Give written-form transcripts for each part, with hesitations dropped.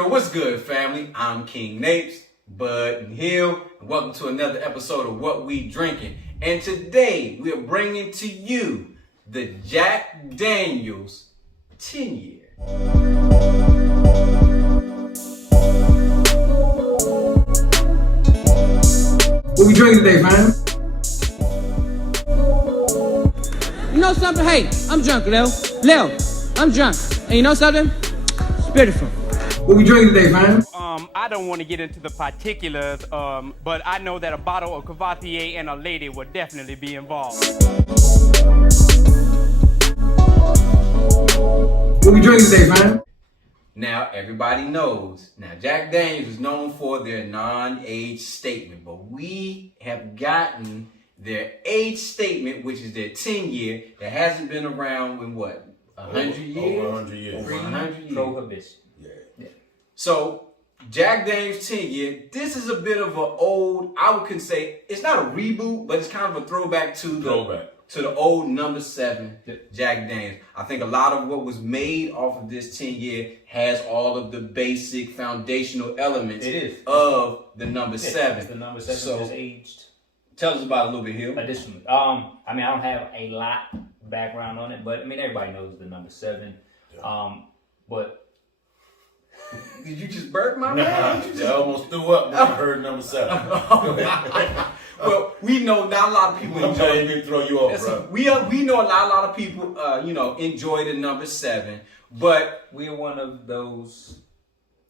Yo, what's good, family? I'm King Napes, Bud and Hill, and welcome to another episode of What We Drinking. And today we are bringing to you the Jack Daniels 10 year. What we drinking today, fam? You know something? Hey, I'm drunk, Lil, I'm drunk. And you know something? It's beautiful. What we drinking today, fam? I don't want to get into the particulars, but I know that a bottle of Cavatier and a lady would definitely be involved. What we drinking today, fam? Now, everybody knows. Now, Jack Daniels is known for their non-age statement, but we have gotten their age statement, which is their 10 year, that hasn't been around in what? 100 years? Over 100 years. Over 100 years. Prohibition. Yeah. So, Jack Daniels 10 year, this is a bit of an old, I would say, it's not a reboot, but it's kind of a throwback to the old number 7 Jack Daniels. I think a lot of what was made off of this 10 year has all of the basic foundational elements of the number 7. The number 7 So, just aged. Tell us about it a little bit, Hill. Additionally, I don't have a lot background on it, but everybody knows the number 7. But Did you just burp my Nah, man? I almost threw up when I heard number 7. Well, we know not a lot of people I'm enjoy trying to throw you off, bro. We know not a lot of people, enjoy the number 7, but we're one of those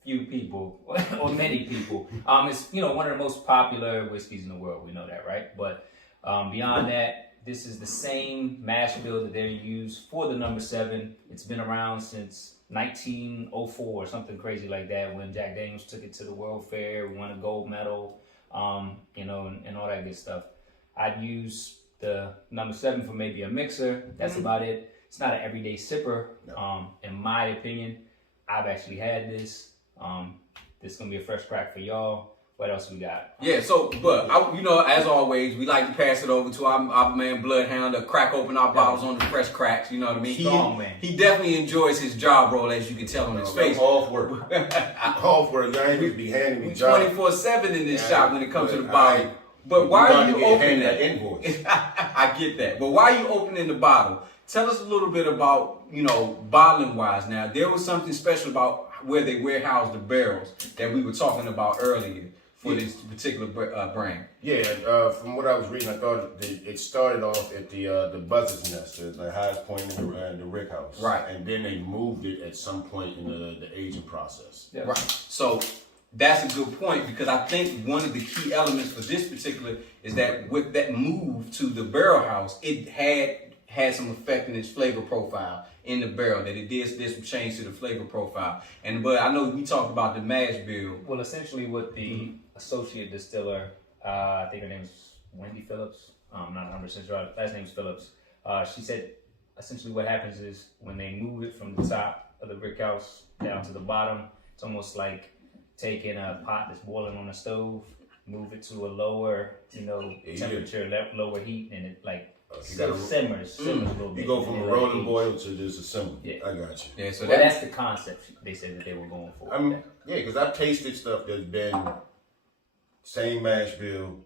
few people, or many people. It's one of the most popular whiskeys in the world. We know that, right? But beyond that, this is the same mash bill that they use for the number 7. It's been around since 1904 or something crazy like that, when Jack Daniels took it to the World Fair, won a gold medal, and all that good stuff. I'd use the number 7 for maybe a mixer. That's about it. It's not an everyday sipper. In my opinion, I've actually had this. This is gonna be a fresh crack for y'all. What else we got? yeah. So, but as always, we like to pass it over to our man Bloodhound to crack open our bottles on the fresh cracks. You know what I mean? Strong man. He definitely enjoys his job role, as you can tell on his face. Off work. Off work. Y'all ain't be handing me jobs. 24/7 in this shop when it comes to the bottle. But why are you opening that invoice? I get that. But why are you opening the bottle? Tell us a little bit about, bottling wise. Now, there was something special about where they warehouse the barrels that we were talking about earlier for this particular brand. Yeah, from what I was reading, I thought it started off at the Buzzard's Nest, the highest point in the rick house. Right. And then they moved it at some point in the aging process. Yeah. Right. So that's a good point, because I think one of the key elements for this particular is that with that move to the barrel house, it had some effect in its flavor profile in the barrel, that it did some change to the flavor profile. But I know we talked about the mash bill. Well, essentially, what the associate distiller, I think her name is Wendy Phillips. I'm not 100% sure. Last name is Phillips. She said essentially what happens is when they move it from the top of the brick house down to the bottom, it's almost like taking a pot that's boiling on a stove, move it to a lower, temperature, lower heat, and it simmers a little bit. You go from a rolling boil to just a simmer. Yeah. I got you. Yeah, so that's the concept they said that they were going for. Because I've tasted stuff that's been same mash bill,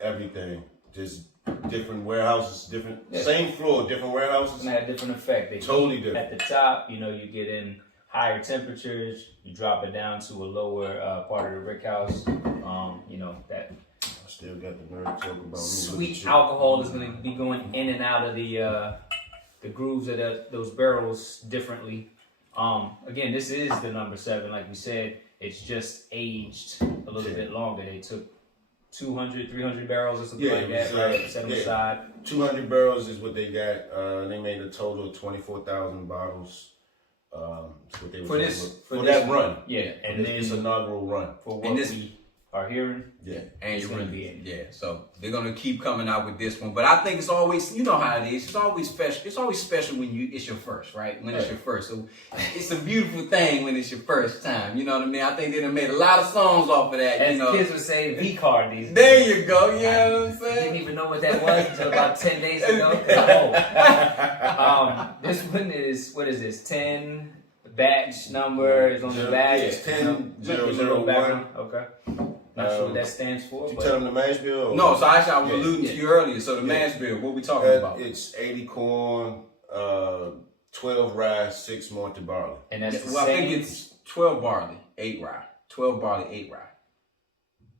everything, just different warehouses, same floor, different warehouses. It's had a different effect. They Totally different. At the top, you get in higher temperatures. You drop it down to a lower part of the rick house. That I still got the nerve to talk about sweet alcohol is going to be going in and out of the grooves of those barrels differently. Again, this is the number 7, like we said. It's just aged a little bit longer. They took 200, 300 barrels or something like that, right? Set them aside. 200 barrels is what they got. They made a total of 24,000 bottles. That's what they were for that run. Yeah, and then this inaugural run. For what we are hearing. Yeah, and it's going to be in. Yeah, so they're gonna keep coming out with this one, but I think it's always, you know how it is. It's always special. It's always special when it's your first, right? When it's your first, so it's a beautiful thing when it's your first time. You know what I mean? I think they done made a lot of songs off of that. As kids would say, V card these days. There you go. You know what I'm saying? Didn't even know what that was until about 10 days ago. This one is, what is this? batch number is on the back. It's 10-001. Okay. Not sure what that stands for. Did you but tell them the mash bill? Or? No, so actually I was alluding to you earlier. So the mash bill, what we talking about? It's 80 corn, 12 rye, 6 malted barley. And that's the Well, same. I think it's 12 barley, 8 rye. 12 barley, 8 rye.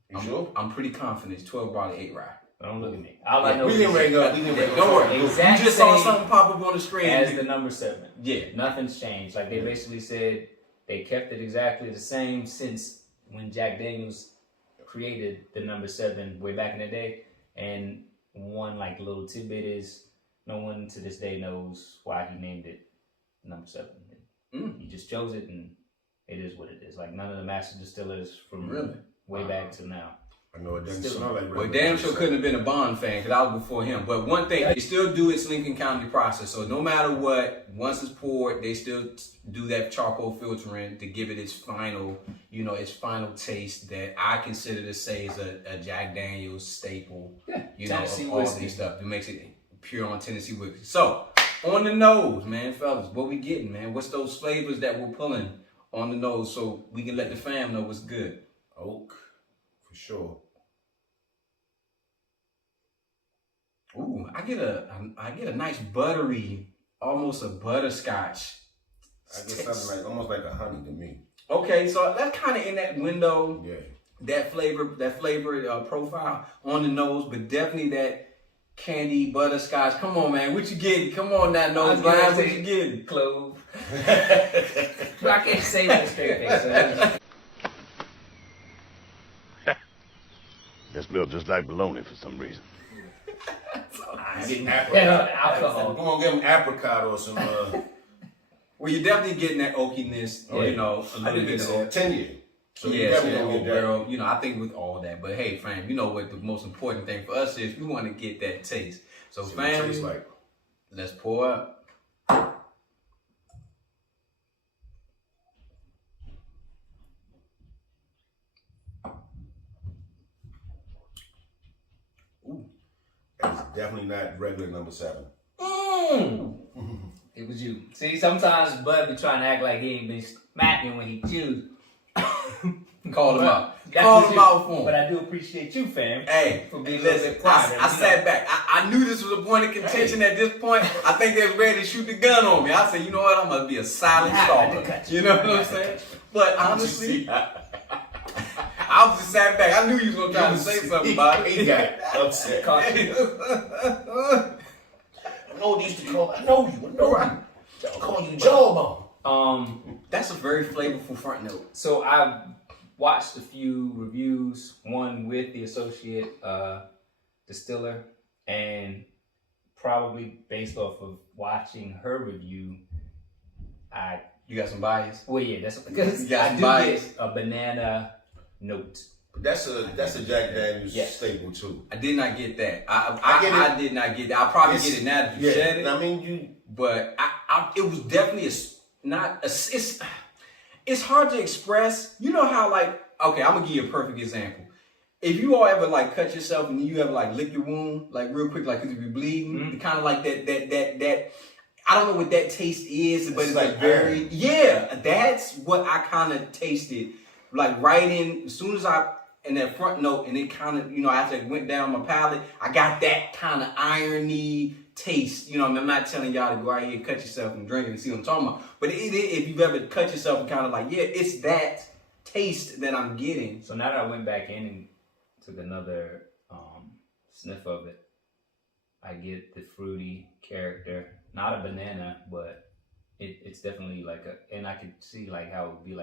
You sure? I'm pretty confident it's 12 barley, 8 rye. Don't look at me. All I know We is didn't ring up. Don't worry. Exact You just saw same something pop up on the screen. as the number 7. Yeah. Nothing's changed. Like they basically said they kept it exactly the same since when Jack Daniels created the number 7 way back in the day. And one like little tidbit is no one to this day knows why he named it number 7. He just chose it, and it is what it is. Like none of the master distillers from way back to now. I know it doesn't smell like Well, damn sure couldn't have been a Bond fan because I was before him. But one thing, they still do its Lincoln County process. So no matter what, once it's poured, they still do that charcoal filtering to give it its final, its final taste that I consider to say is a Jack Daniels staple. Tennessee of all whiskey. these stuff. It makes it pure on Tennessee whiskey. So on the nose, man, fellas, what we getting, man? What's those flavors that we're pulling on the nose so we can let the fam know what's good? Oak, for sure. Ooh, I get a nice buttery, almost a butterscotch. I get something like almost like a honey to me. Okay, so that's kind of in that window. Yeah. That flavor profile on the nose, but definitely that candy butterscotch. Come on, man, what you getting? Come on, that nose line, what you getting? Clove. But I can't say that straight face. So That smells just like bologna for some reason. I'm getting alcohol. We're gonna give them apricot or some. Well, you're definitely getting that oakiness, a I little did bit get of 10 years. So you yeah, definitely so gonna get that. girl, I think with all that. But hey, fam, you know what the most important thing for us is? We want to get that taste. So, See what it fam, tastes like. let's pour up. It's definitely not regular number 7. It was you. See, sometimes Bud be trying to act like he ain't been smacking when he chews. Call him out. That's Call what him you- out for him. But I do appreciate you, fam. Hey, for being a listen, little bit quieter. I sat back. I knew this was a point of contention at this point. I think they was ready to shoot the gun on me. I said, you know what? I'm going to be a silent I had to stalker. cut You know what I'm saying? But honestly, I was just sat back. I knew you was going to try to say something about it. He got upset. Caught you. I know these to call. I know you. I'll call you Jawbone. That's a very flavorful front note. So I've watched a few reviews, one with the associate distiller, and probably based off of watching her review, You got some bias? well, yeah, that's because You got I some do bias. get a banana note. That's a Jack Daniels Yes. staple too. I did not get that. I I did not get that. I'll probably get it now that you said it. I mean, you. But it was definitely it's hard to express. You know how okay, I'm gonna give you a perfect example. If you all ever cut yourself and you ever lick your wound real quick, cause if you're bleeding, kind of like that. I don't know what that taste is, but it's like very that's what I kind of tasted. Right in as soon as in that front note, and it kind of after it went down my palate, I got that kind of irony taste. I'm not telling y'all to go out here and cut yourself and drink it and see what I'm talking about. But if you've ever cut yourself and kind of it's that taste that I'm getting. So now that I went back in and took another sniff of it, I get the fruity character. Not a banana, but it's definitely and I could see how it would be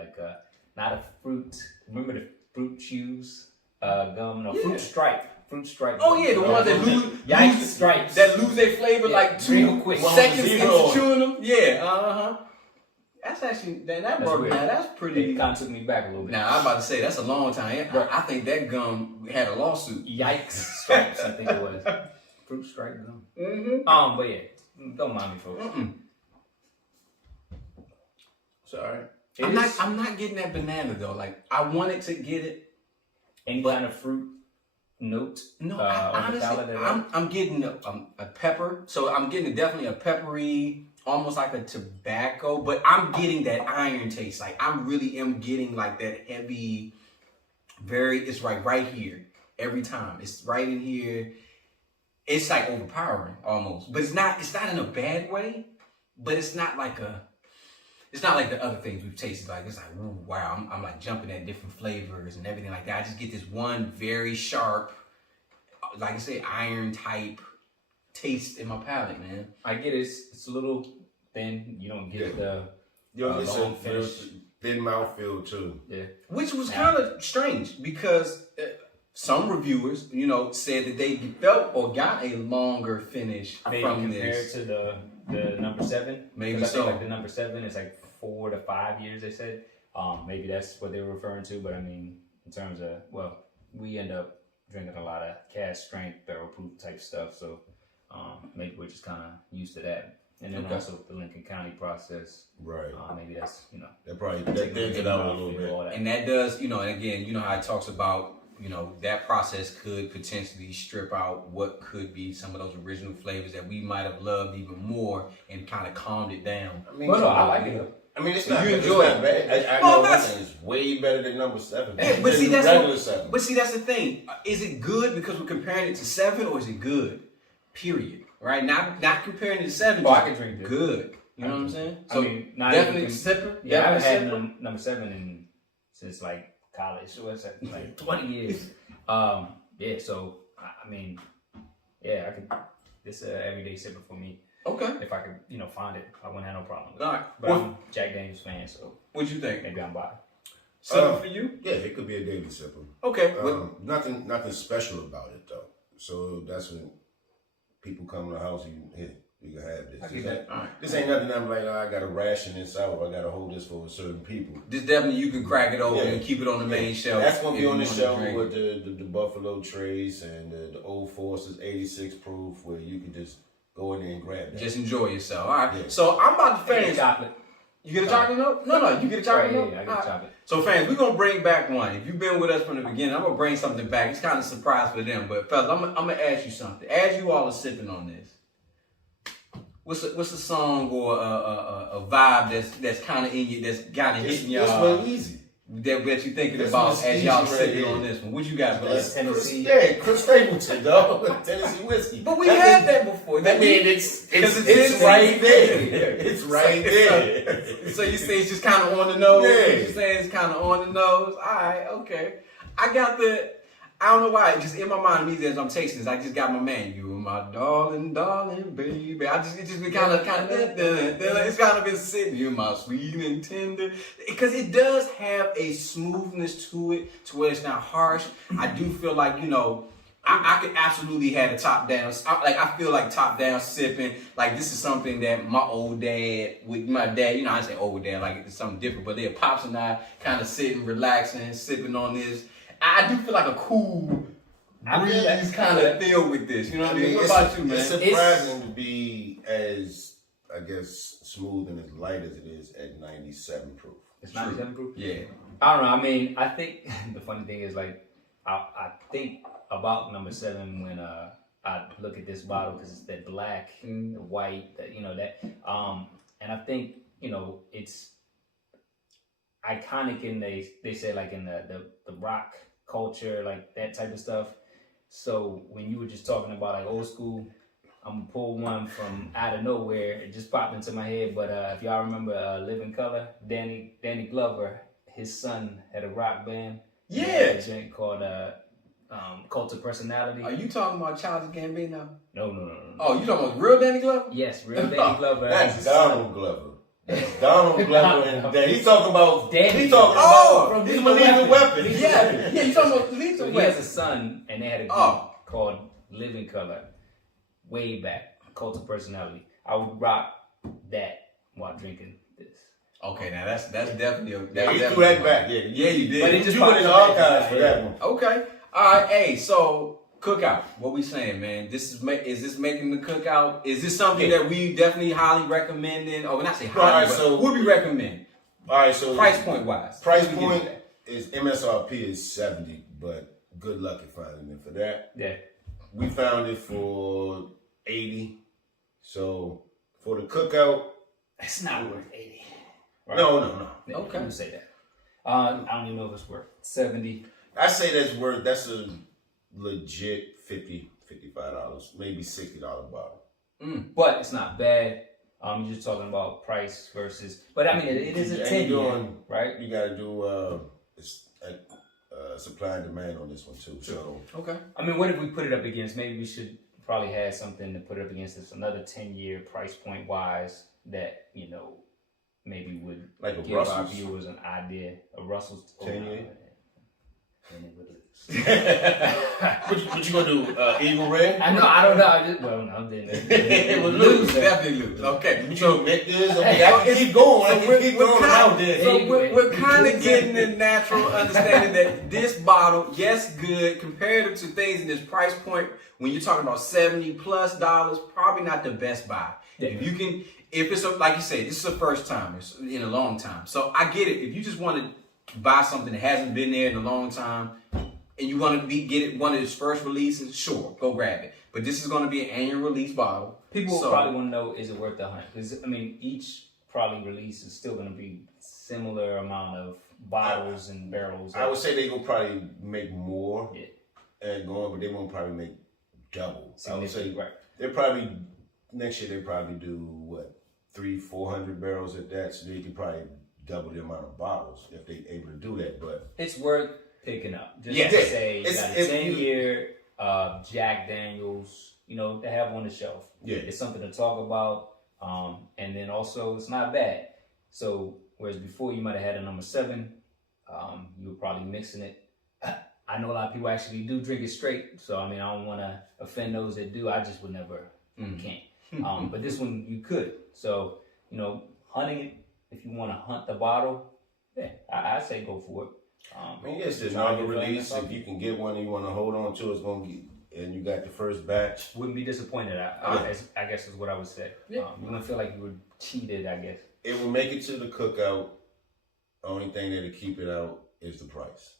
not a fruit. Remember the fruit chews gum? No, fruit stripe. Fruit stripe. Oh yeah, the ones that lose stripes. that lose their flavor Yeah, 2 real quick. seconds Zero. into chewing them. Yeah, That's actually that broke weird. down. That's pretty. It kind of took me back a little bit. Now I'm about to say that's a long time. I think that gum had a lawsuit. Yikes stripes, I think it was. Fruit stripe gum. Mm-hmm. But yeah, don't mind me, folks. Sorry. I'm not getting that banana though. I wanted to get it. Any kind of fruit note? No, on the palate honestly, at all? I'm getting a pepper. So I'm getting definitely a peppery, almost like a tobacco, but I'm getting that iron taste. Like I really am getting like that heavy, it's right here every time. It's right in here. It's like overpowering almost, but it's not in a bad way, but it's not like the other things we've tasted. Like it's like, ooh, wow, I'm like jumping at different flavors and everything like that. I just get this one very sharp, like I said, iron type taste in my palate, man. I get it. It's a little thin. You don't get the It's long a finish. thin mouthfeel too. Yeah. Which was kind of strange because some reviewers, said that they felt or got a longer finish Maybe from compared this. to the number 7. Maybe 'Cause I think so. like the number 7 is like 4 to 5 years. They said. Maybe that's what they were referring to. But I mean, in terms of we end up drinking a lot of cask strength, barrel proof type stuff. So maybe we're just kind of used to that. And then also the Lincoln County process. Right. Maybe that's That probably that thins it out a little bit. And that does, and again, how it talks about, that process could potentially strip out what could be some of those original flavors that we might have loved even more and kind of calmed it down. I mean, Well, no, I like it. I mean, it's not. You It's enjoy not it. bad. I Well, know that's- it's way better than number 7. Hey, but see, Than that's regular 7. But see, that's the thing. Is it good because we're comparing it to 7, or is it good? Period. Right? Not comparing it to 7. Oh, I just can drink this. Good. You know what I'm saying? I mean, not definitely even- sipper. Yeah, I haven't had Definitely sipper. number 7 since like college. So what's that? Like 20 years. Yeah. So I mean, yeah, I could. This everyday sipper for me. Okay. If I could, find it, I wouldn't have no problem with it. All right. But What I'm a Jack Daniels fan, so What you think? maybe I'm biased. 7 for you? Yeah, it could be a daily sipper. Okay. Nothing special about it though. So that's when people come to the house. You can have this. I get that. All right. This ain't nothing. I'm like, I gotta ration this out. Or I gotta hold this for certain people. This definitely you can crack it open Yeah. and keep it on the main shelf. That's gonna if be on you the want to shelf drink. with the Buffalo Trace and the Old Forces 86 proof, where you can just go in there and grab that. Just enjoy yourself. All right. Yeah. So I'm about to I get finish. chocolate. You get a chocolate note? No. You get a chocolate Right, note? yeah, I get All right. chocolate. So fans, we're gonna bring back one. If you've been with us from the beginning, I'm gonna bring something back. It's kind of a surprise for them, but fellas, I'm gonna ask you something. As you all are sipping on this, what's a song or a vibe that's kind of in you, that's kind of hitting This y'all? one easy. That you're thinking This about one's as y'all easy right sipping here. on this one. What you got, brother? That's Tennessee. Yeah, Chris Stapleton, dog. Tennessee whiskey. But we had that before. I mean, it's it's right there. It's right there. So you say it's just kind of on the nose? Yeah. You say it's kind of on the nose? All right, okay. I don't know why, just in my mind immediately as I'm tasting this, I just got my man. You my darling, darling baby. It's just been kind of, it's kind of been sitting. You're my sweet and tender. Because it does have a smoothness to it, to where it's not harsh. I do feel like, I could absolutely have a top down. I feel like top down sipping. Like this is something that my old dad, with my dad, I say old dad, like it's something different, but they're pops and I kind of sitting, relaxing, sipping on this. I do feel like a cool breeze kind of feel with this. You know what I mean? What about you, man? It's surprising to be as, I guess, smooth and as light as it is at 97 proof. It's 97 proof. Yeah. I don't know. I mean, I think the funny thing is like, I think about number 7 when I look at this bottle because it's that black, the white, that and I think it's iconic in they say like in the rock culture, like that type of stuff. So when you were just talking about like old school, I'm gonna pull one from out of nowhere. It just popped into my head. But if y'all remember Living Color, Danny Glover, his son had a rock band. Yeah. A joint called Cult of Personality. Are you talking about Childish Gambino? No. Oh, you talking about real Danny Glover? Yes, real Danny Glover. That's his Donald son. Glover. That's Donald Glover and Dan. He's talking about. Danny. He's talking Oh, about. from He's Lethal Lethal Weapon. Weapon. Yeah, you talking about Lethal So he has a Weapon. son, and they had a group Oh. called Living Color way back, Cult of Personality. I would rock that while drinking this. Okay, now that's definitely a. Yeah, he that's threw that definitely back. Yeah, you did. But it just You went in the popped in archives my for head. that one. Okay. All right. Hey, so cookout. What we saying, man? Is this making the cookout? Is this something that we definitely highly recommending? Oh, we're not saying highly, Alright, but so- would we recommend? All right, so Price point wise. Price What we point getting is MSRP is 70, but good luck at finding it for that. Yeah. We found it for 80, so For the cookout, It's not worth 80. Right? no. Yeah, Okay. I would say that. I don't even know if it's worth 70. I say that's a legit $55, maybe $60 bottle. But it's not bad. You're just talking about price versus, but I mean, it is a 10 year, right? You got to do supply and demand on this one too. So Okay. I mean, what if we put it up against? Maybe we should probably have something to put it up against this another 10-year price point wise that maybe would like a give our Russell's viewers an idea. A Russell's 10-year. What what you gonna do? Eagle Red? I know. I don't know. No, then It would lose. Definitely lose. Okay. So I can keep going. I can keep going out there. So we're kind of getting the natural understanding that this bottle, yes, good, comparative to things in this price point, when you're talking about $70+ probably not the best buy. Yeah. If it's like you said, this is the first time in a long time. So I get it. If you just want to buy something that hasn't been there in a long time, and you want to get it one of its first releases, sure, go grab it. But this is going to be an annual release bottle. People will probably want to know, is it worth the $100? Because I mean, each probably release is still going to be similar amount of bottles and barrels. I would say they will probably make more Yeah. but they won't probably make double. I would say Right. they'll probably next year they probably do what 300-400 barrels at that, so they could probably double the amount of bottles if they're able to do that. But It's worth picking up. Just Yes. to say, you It's- got a if 10-year Jack Daniels, to have on the shelf. Yeah. It's something to talk about. And then also, it's not bad. So, whereas before you might have had a number 7, you were probably mixing it. I know a lot of people actually do drink it straight. So, I mean, I don't want to offend those that do. I just would never, can't. But this one, you could. So, hunting it, if you want to hunt the bottle, I say go for it. I mean, yes, the inaugural release. If you can get one and you want to hold on to, it's gonna get. And you got the first batch. Wouldn't be disappointed. I guess is what I would say. Yeah. You wouldn't feel like you were cheated, I guess. It will make it to the cookout. Only thing that'll keep it out is the price.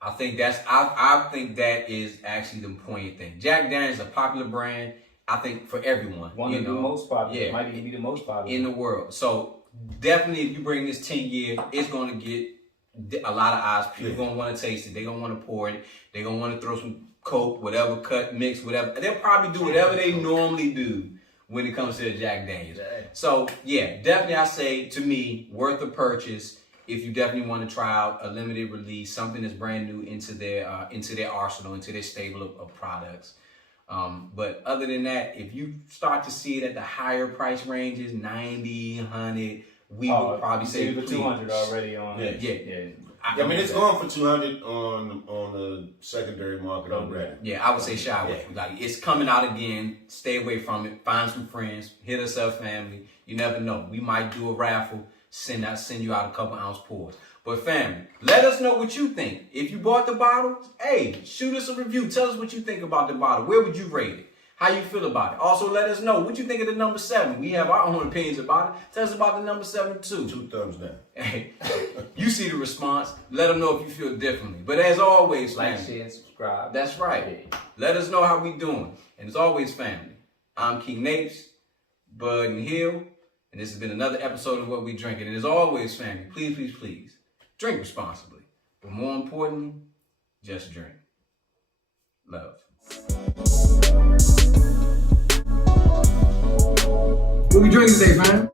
I think that is actually the poignant thing. Jack Daniels is a popular brand, I think, for everyone. One of the most popular. Yeah. Might even be the most popular. In the world. So definitely if you bring this 10-year, it's going to get a lot of eyes. People going to want to taste it. They're going to want to pour it. They're going to want to throw some Coke, whatever, cut, mix, whatever. They'll probably do whatever they normally do when it comes to the Jack Daniels. So, yeah, definitely I say, to me, worth the purchase if you definitely want to try out a limited release, something that's brand new into their arsenal, into their stable of products. But other than that, if you start to see it at the higher price ranges, 90, 100, we would probably say the 200 already on. Yeah. I mean, it's going for 200 on the secondary market already. Yeah, I would say shy away. Like, it's coming out again. Stay away from it. Find some friends. Hit us up, family. You never know. We might do a raffle. Send you out a couple ounce pours. But family, let us know what you think. If you bought the bottle, hey, shoot us a review. Tell us what you think about the bottle. Where would you rate it? How you feel about it? Also, let us know what you think of the number 7. We have our own opinions about it. Tell us about the number 7 too. 2 thumbs down. Hey, you see the response. Let them know if you feel differently. But as always, Like, family, share, and subscribe. that's right. Let us know how we doing. And as always, family, I'm King Napes, Bud and Hill, and this has been another episode of What We Drinking. And as always, family, please, please, please, drink responsibly. But more importantly, just drink. Love. What we drinking today, fam?